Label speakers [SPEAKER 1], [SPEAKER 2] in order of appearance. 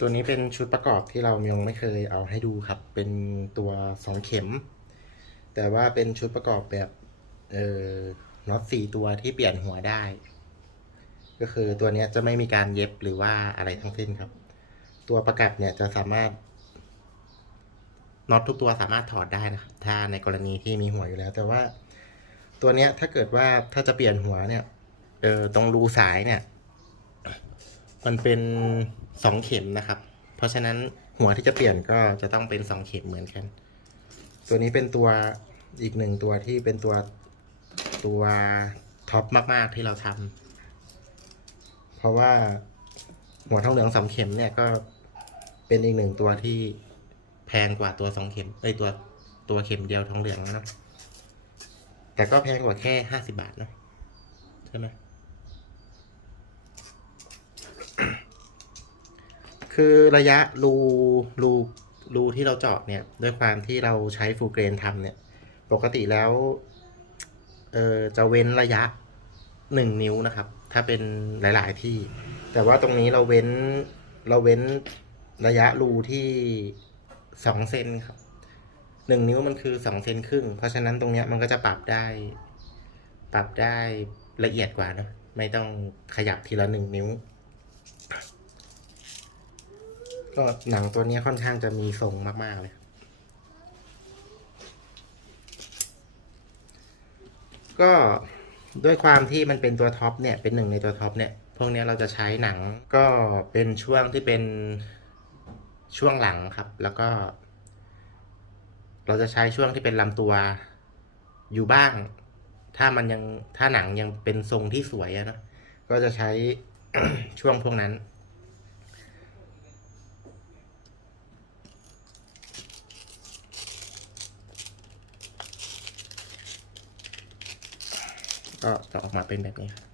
[SPEAKER 1] ตัวนี้เป็นชุดประกอบที่เรายังไม่เคยเอาให้ดูครับ เป็นตัวสองเข็ม แต่ว่าเป็นชุดประกอบแบบเอ่อน็อตสี่ตัวที่เปลี่ยนหัวได้ ก็คือตัวนี้จะไม่มีการเย็บหรือว่าอะไรทั้งสิ้นครับ ตัวประกับเนี่ยจะสามารถน็อตทุกตัวสามารถถอดได้นะครับ ถ้าในกรณีที่มีหัวอยู่แล้ว แต่ว่าตัวเนี้ยถ้าเกิดว่าถ้าจะเปลี่ยนหัวเนี่ยเออตรงรูสายเนี่ย มันเป็นสองเข็มนะครับ เพราะฉะนั้นหัวที่จะเปลี่ยนก็จะต้องเป็นสองเข็มเหมือนกัน ตัวนี้เป็นตัวอีกหนึ่งตัวที่เป็นตัวตัวท็อปมาก ๆ ที่เราทำเพราะว่าหัวทองเหลืองสองเข็มเนี่ยก็เป็นอีกหนึ่งตัวที่แพงกว่าตัวสองเข็มไอตัวตัวเข็มเดียวทองเหลืองนะแต่ก็แพงกว่าแค่ห้าสิบาทเนอะใช่ไหม คือระยะรูรูรูที่เราเจาะเนี่ย ด้วยความที่เราใช้ฟูเกรนทำเนี่ย ปกติแล้ว เออจะเว้นระยะหนึ่งนิ้วนะครับ ถ้าเป็นหลาย ๆ ที่ แต่ว่าตรงนี้เราเว้นเราเว้นระยะรูที่สองเซนครับหนึ่งนิ้วมันคือสองเซนครึ่ง เพราะฉะนั้นตรงเนี้ยมันก็จะปรับได้ ปรับได้ละเอียดกว่านะไม่ต้องขยับทีละหนึ่งนิ้ว ก็หนังตัวนี้ค่อนข้างจะมีทรงมาก ๆ เลย ก็ด้วยความที่มันเป็นตัวท็อปเนี่ย เป็นหนึ่งในตัวท็อปเนี่ย พวกนี้เราจะใช้หนังก็เป็นช่วงที่เป็นช่วงหลังครับ แล้วก็ เราจะใช้ช่วงที่เป็นลำตัวอยู่บ้าง ถ้ามันยังถ้าหนังยังเป็นทรงที่สวยเนะก็จะใช้ช่วงพวกนั้น ก็จะออกมาเป็นแบบนี้ครับ